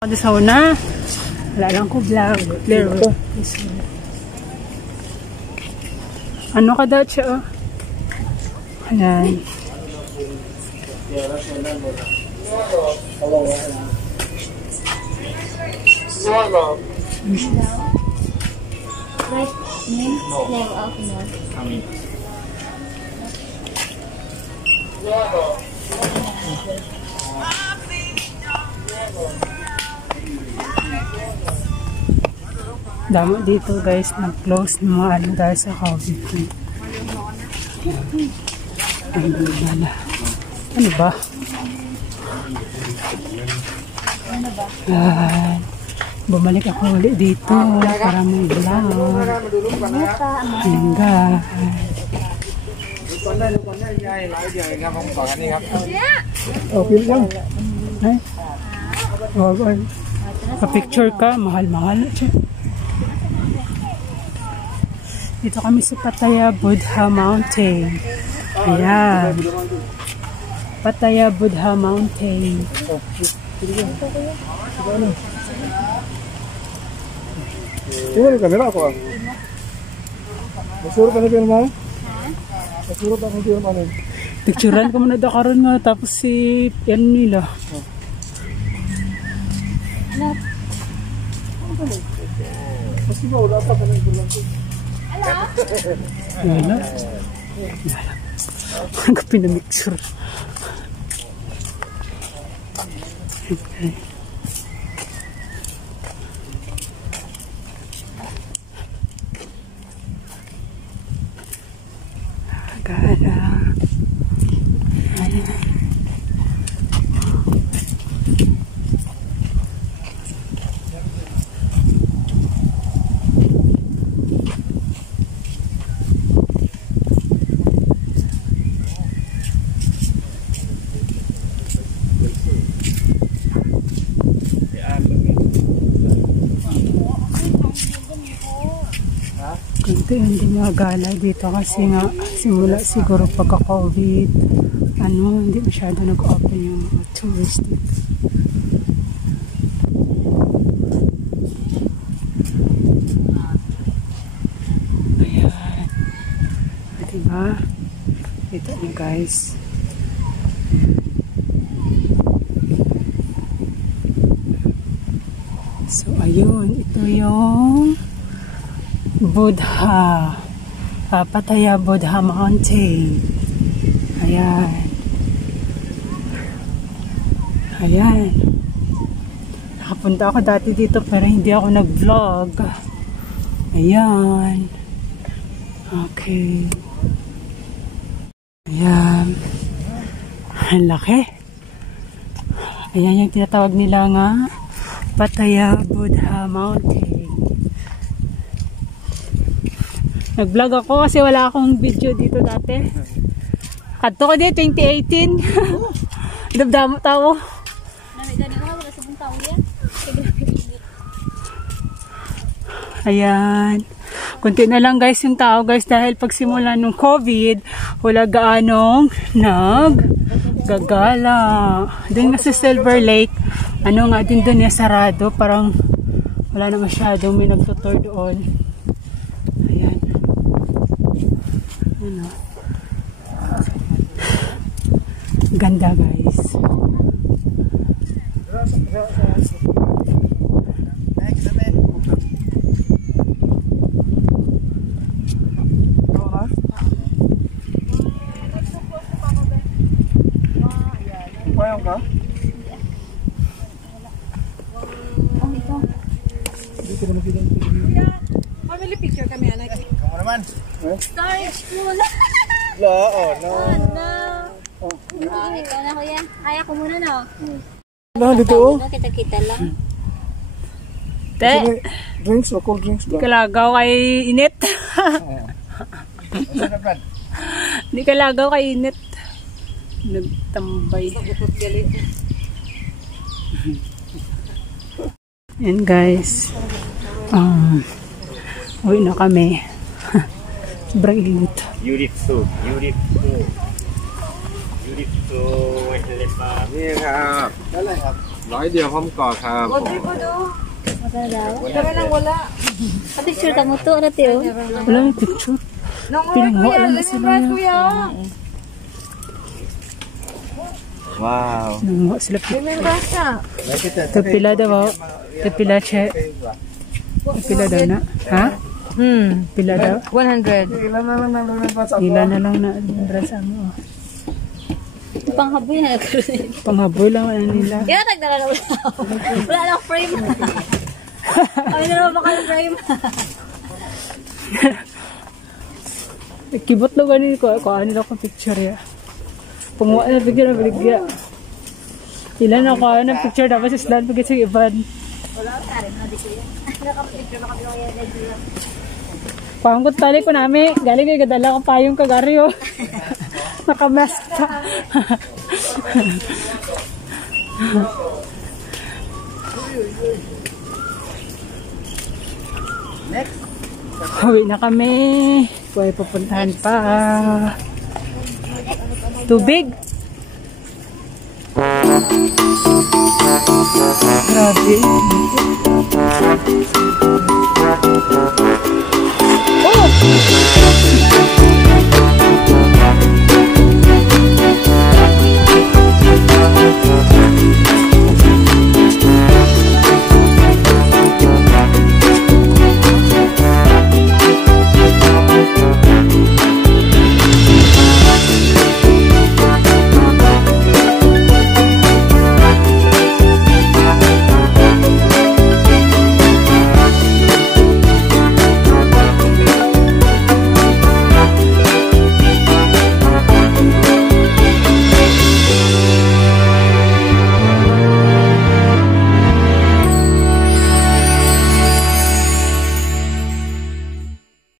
Ako sa una, wala lang ko vlog. Clear. Ano ka daw siya? Ayan. Damo dito guys, nag-close ng mga ano dahil sa COVID. Ano ba? Bumalik ako ulit dito para may vlog. Ayan guys. Okay lang. Ay? Pa-picture ka, mahal-mahal. Dito kami sa Pattaya Buddha Mountain. Ayan. Pattaya Buddha Mountain. Ini kamera ako. Masuro pa na film mo? Masuro pa na film mo. Picturean ko muna da karon nga tapos si yan nila. Kasi ba wala pa kanang gulang ko. Wala. Ang pinamixture. Okay. Agara. Hindi magala dito kasi nga simula siguro pagka-COVID hindi masyado nag-open yung mga tourist dito. Ayan, diba dito na guys. So ayun, ito yung Buddha, Pattaya Buddha Mountain. Ayan. Ayan. Nakapunta ako dati dito pero hindi ako nag-vlog. Ayan. Okay. Ayan. Ang laki. Ayan yung tinatawag nila nga Pattaya Buddha Mountain. Nag-vlog ako kasi wala akong video dito dati. Kadto ko dito 2018. Dabdamo tao. Ayan. Kunti na lang guys yung tao guys dahil pagsimula nung COVID, wala gaanong naggagala. Doon nga sa Silver Lake, nga din doon yung sarado. Parang wala na masyadong may nagtutur doon. Ayan. Ano? Ganda guys. Payong ka? Dito ko napilan. Family picture kami anak. Kamu naman. Storage full. La, oh no. Ikaw na kuya. Kaya ko muna no. Nah, dito oh. Kita-kita lang. Te. Drinks o cold drinks ba? Kalagaw kay init. Hindi kalagaw kay init. Nagtambay. Yan guys. Uwi na kami. Sobrang init. Beautiful. Beautiful. Beautiful. Wait, 100 พร้อมกอดครับ Wala daw. Kami lang wala. Picture ka mo to, ano tiyo? Wala may picture. Pinangwa lang na sila. Wow. Pinangwa sila. Tagpila daw ako. Tagpila siya. Tagpila daw na. Ha? Pila daw? 100. Ilan na lang na dress mo. Panghaboy na nagkaroon. Panghaboy lang ano nila. Kaya tagdala na wala. Wala lang frame. Ay na naman baka yung frame. Kibot lang ganin ko. Ano lang akong picture ya. Panguha na bigyan na baligya. Ilan ako ng picture dapat sa slan pagkat sa iban. Wala ka rin. Hindi ko yan. Nakapicture maka pinong Pangkot tali ko namin. Galing kayo gadala ko payong kagaryo. Nakamask pa. Next. Hawi na kami. Kuya pupuntahan pa. Tubig. Grabe. Oh!